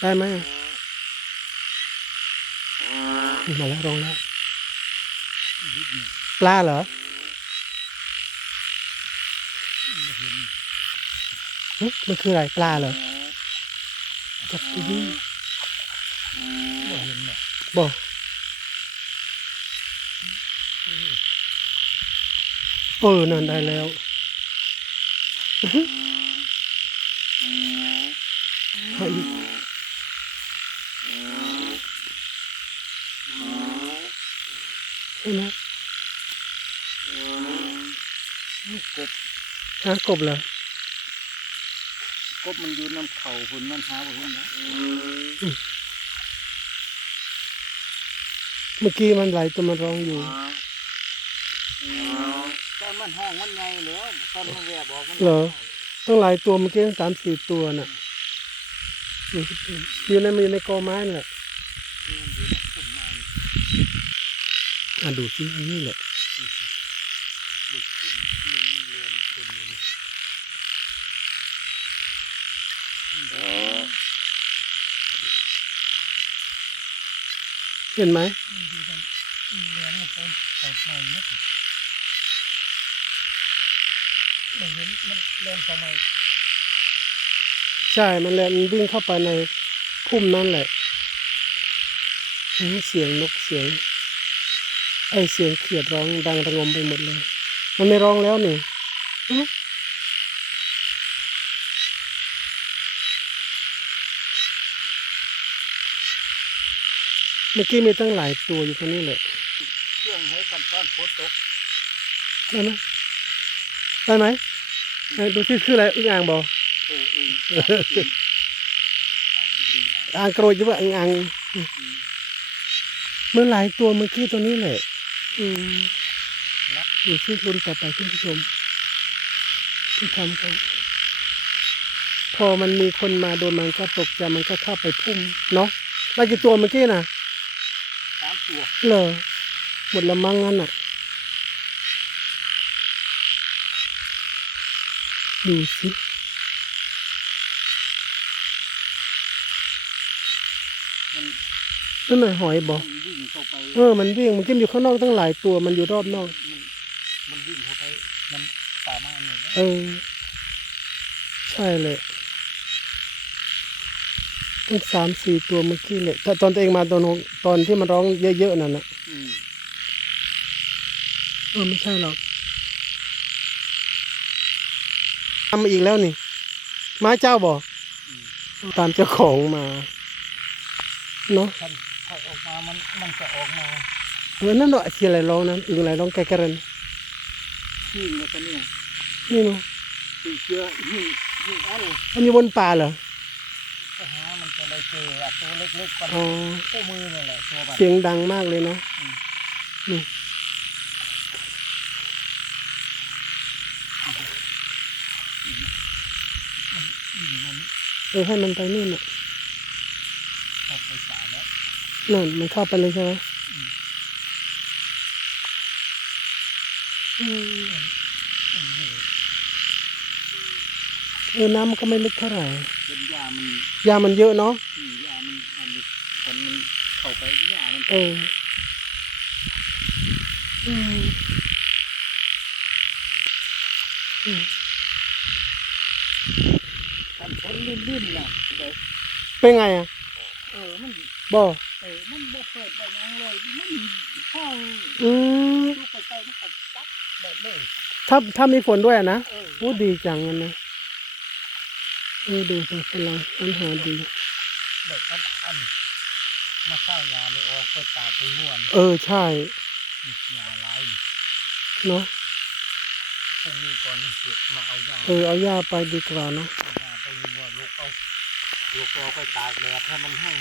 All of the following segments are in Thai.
ได้ไหมมาแล้วร้องแล้วปลาเหรอมันคืออะไรปลาเหรอจับดีบ่เห็นเนี่ยๆบอกเออนั่นได้แล้วอื้อหือเอาอีกใช่ไหม กบ หากบเหรอกบมันอยู่น้ำเข่าหุ่นมันหาบ่เห็นนะเมื่อกี้มันไหลตัวมันร้องอยู่ตอนมันห้องมันใหญ่แล้วตอนมันแหวบออกมันเหรอต้องหลายตัวเมื่อกี้ตั้งสามสี่ตัวน่ะอยู่อยู่ในมันอยู่ในกอไม้นั่นแหละมันอยู่ในกลุ่มไม้อะดูสินี่แหละ บุกขึ้นมันมันเรียนคนอยู่นี่มันเดิน เห็นไหม มันอยู่ในเรียนมันเป็นใส่ไม้เนักมันเห็นมันเรีย นเข้าไม้ใช่ มันแหลมันวิ่งเข้าไปในพุ่มนั่นแหละเสียงนกเสียง ไอเสียงเขียดร้องดังระงมไปหมดเลย มันไม่ร้องแล้วนี่ เมื่อกี้มีตั้งหลายตัวอยู่ตรงนี้แหละเครื่องให้กันต้อนฝนตกได้ไหมได้ไหมไหนดูที่คืออะไรอึ่งอ่างบอกเออเออเออเอออ่างโกรยหรือว่าอึ่งอ่างเมื่อหลายตัวเมื่อกี้ตัวนี้แหละอืมดูที่รุนต่อไปคุณผู้ชมที่ทำกันพอมันมีคนมาโดนมันก็ตกใจมันก็เข้าไปพุ่มเนาะได้กี่ตัวเมื่อกี้น่ะสาม ตัวเหรอหมดละมั้งงั้นอะ ดูสิมันนั่นน่ะหอยบอกมันวิ่งเข้าไปเออ มันวิ่ง มันกินอยู่ข้างนอกตั้งหลายตัว มันอยู่รอบนอก มันมันวิ่งเข้าไปน้ำป่าไม้เนี่ยนะเออ ใช่เลย ตั้งสามสี่ตัวเมื่อกี้เลยแต่ตอนตัวเองมาตอนนตอนที่มันร้องเยอะๆนั่นนะอืมเออไม่ใช่หรอกทำมาอีกแล้วนี่ไม้เจ้าบอกอืมตามเจ้าของมาเนาะถ้าถ้าออกมามันมันจะออกมาเออนั่นเนาะเสียอะไรร้องนั้นอึงอะไรร้องแกกระเรนหิ้งแล้วก็เนี่ยนี่เนาะหิ้งเชื้อหิ้งหิ้งอันมันอยู่บนป่าเหรอก็ หามันจะได้เจออะตัวเล็กๆปันอ๋อคู่มือนี่นแหละตัวมันเสียงดังมากเลยเนาะอืม นี่วิ่งมันเออให้มันไปนู่นน่ะเข้าไปสาแล้วนั่นมันเข้าไปเลยใช่ไหมอืม อืม เออน้ำมันก็ไม่ลึกเท่าไหร่เป็นยามันยามันเยอะเนาะอืมยามันอันนี้คนมันเข้าไปยามันเอออืมอืมคันฝนลื่นๆน่ะแต่เป็นไงอะเออมันบ่เออมันบ่เปิดได้ยังเลยมันห้องอืมดูไปไกลมันก็จับแบบเลยถ้าถ้ามีฝนด้วยอะนะเออโอ้ดีจังอะนะ เออดูสิกำลังปัญหาดีแบบอันอันมาเข้ายาเลยออกไปตากไปม่วนเออใช่นี่ยาหลายนี่เนาะพรุ่งนี้ก่อนเก็บมาเอายาเออเอาหญ้าไปดีกว่าเนาะเอายาไปม่วนลูกเอาลูกเอาไปตากแดดให้มันแห้ง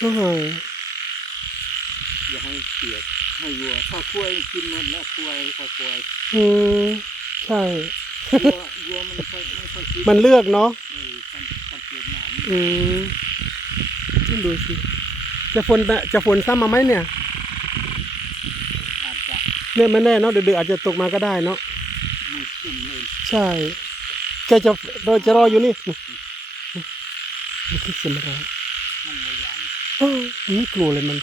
ก็หายๆอย่าให้เปียกให้วัวถ้าควายกินหมดแล้วควายถ้าควายอืมใช่ มันเลือกเนาะอืมดูสิ จะฝนจะฝนซ้ำมาไหมเนี่ย อาจจะเนี่ยไม่แน่เนาะเดือดอาจจะตกมาก็ได้เนาะใช่ แกจะเราจะรออยู่นี่มันคือู้องมนี่นไม่กลัวเลยมัน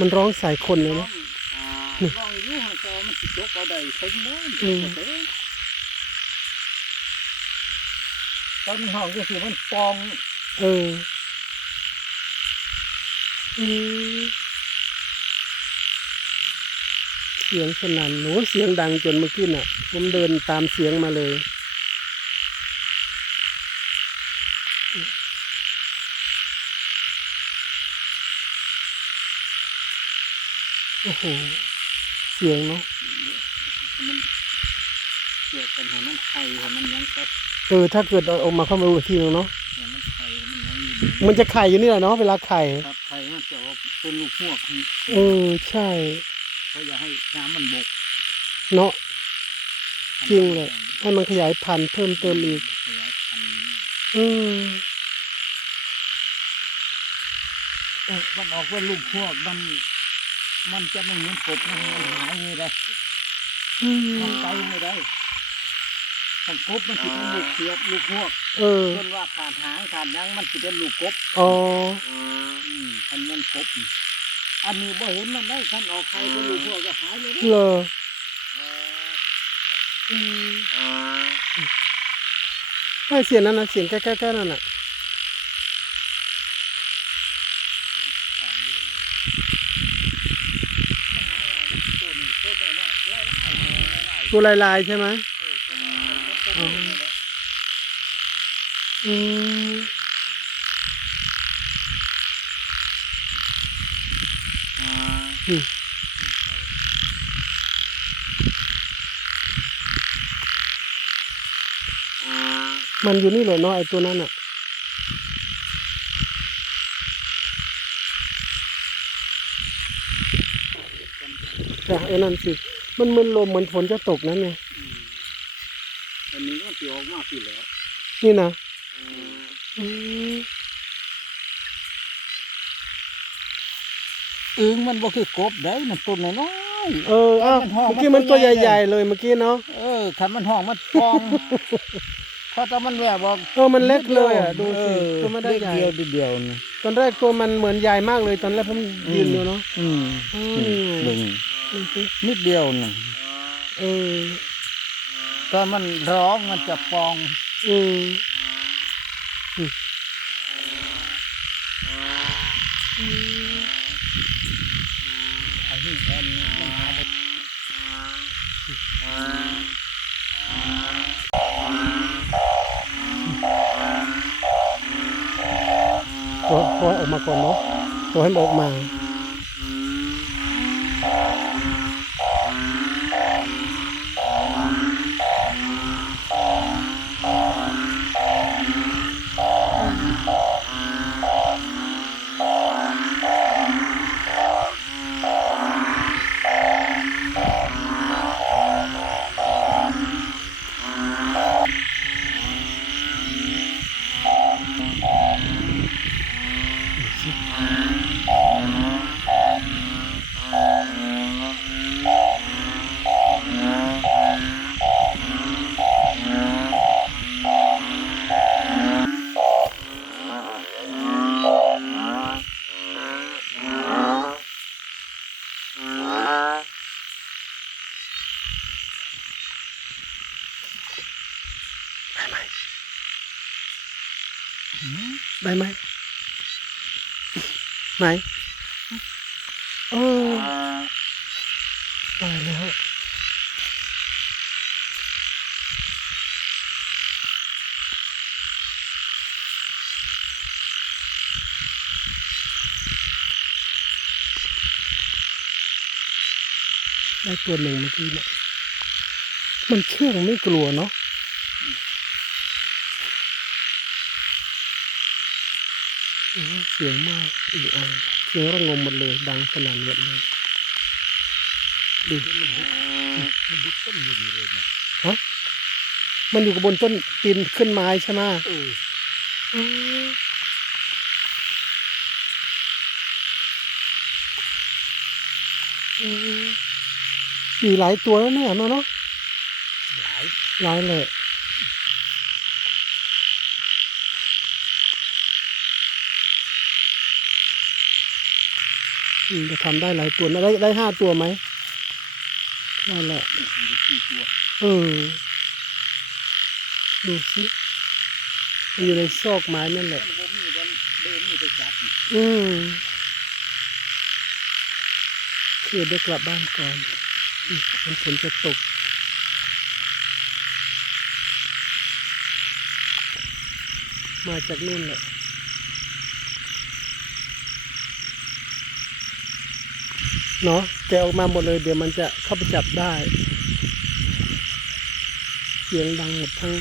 มันร้องใส่คนเลยนะ อ่าลองยู่ห่างจอมันสิตกเอาได้ใช่ไหมอืม เออ ถ้มันห้องก็คือมันฟอง เอออืมเสียงสนั่นหนูเสียงดังจนเมื่อกี้น่ะ ผมเดินตามเสียงมาเลย โอ้โห เสียงเนาะมันเกิดเปันหัมันไข่หัวมันยังก็ เออถ้าเกิดเอามาเข้ามาดูทีนึงเนาะมันไนยัมันจะไข่อยู่นี่แหละเนาะเวลาไข่ ครับไข่มันจะออกเป็นลูกพวกนี่เออใช่ก็จะให้น้ำมันบกเนาะ จริงเลย ให้มันขยายพันธุ์เพิ่มเติมอีก ขยายพันธุ์เออมันออกเป็นลูกพวกมัน มันจะไม่เหมือนกบนะมันหายไม่ได้อืมมันไปไม่ได้ ขังกบมันสิเป็นลูกเสียบลูกพวกเออ เพิ่นว่าขาดหางขาดหยังมันสิเป็นลูกกบอ๋ออขันมันกบอันนี้บ่เห็นมันได้คันออกไข่เป็นลูกพวกก็หายเลยเด้อืมไม่เสียงนั่นนะเสียงใกล้ๆๆนั่นน่ะ ตัวลายๆใช่ไหม มันอยู่นี่เลยเนาะไอตัวนั้นอะแต่ไอ้นั่นสิ มันมันลมเหมือนฝนจะตกนั่นไงอันนี้ก็ตีออกมากสิแล้ว นี่นะ อึงมันบ่คือกบได้มันตุ่นน้อยเออเมื่อกี้มันตัวใหญ่ ๆ เลยเมื่อกี้เนาะเออขันมันห้องมันฟองเพราะตอนมันแหวกบอกเออมันเล็กเลยอะดูสิตัวมันได้ใหญ่เดียวเดียวตอนแรกตัวมันเหมือนใหญ่มากเลย ตอนแรกผมยืนอยู่เนาะอืมหนึ่งนิดเดียวหนึ่งเออตอนมันร้องมันจะฟองอือ มันมันหาไตัวตัวออกมาก่อนเนาะตัวให้มันออกมา ได้ไหมไหนโอ้ตายแล้วได้ตัวหนึ่งเมื่อกี้เนี่ยมันเชื่องไม่กลัวเนาะ สียงมากดูเอาเสียงระงมหมดเลย ดังสนั่นหมดเลยดูมันดุบต้นอยู่ดีเลยนะฮะมันอยู่กับบนต้นตีนขึ้นไม้ใช่ไหมเอออยู่หลายตัวแล้วเนี่ยมาเนาะหลายหลายเลยะทำได้หลายตัวนะได้ได้ห้าตัวไหมได้แหละมันจะสี่ตัวเออดูสิมันอยู่ในซอกไม้นั่นแหละมันบ่มีวันเดินนี่ไปจับนี่อืมคือได้กลับบ้านก่อนอืมมันฝนจะตกมาจากนู่นแหละ เนาะแกออกมาหมดเลย เดี๋ยวมันจะเข้าไปจับได้ เสียงดังหมดทั้ง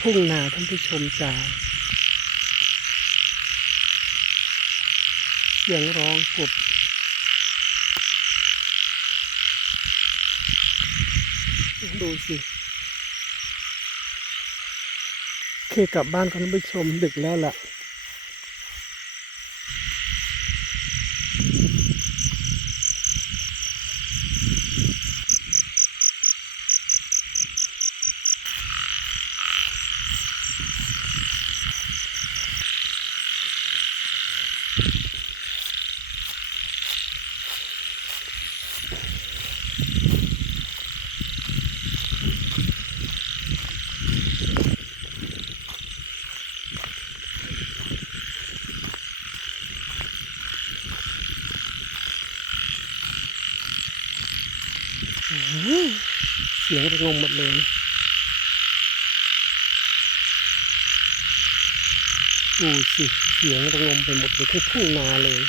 ทุ่งนาท่านผู้ชมจ๋าเสียงร้องกบดูสิเคกลับบ้านกันท่านผู้ชมดึกแล้วล่ะ เสียงระงมหมดเลยดูสิเสียงระงมไปหมดเลยทั้งทุ่งนาเลย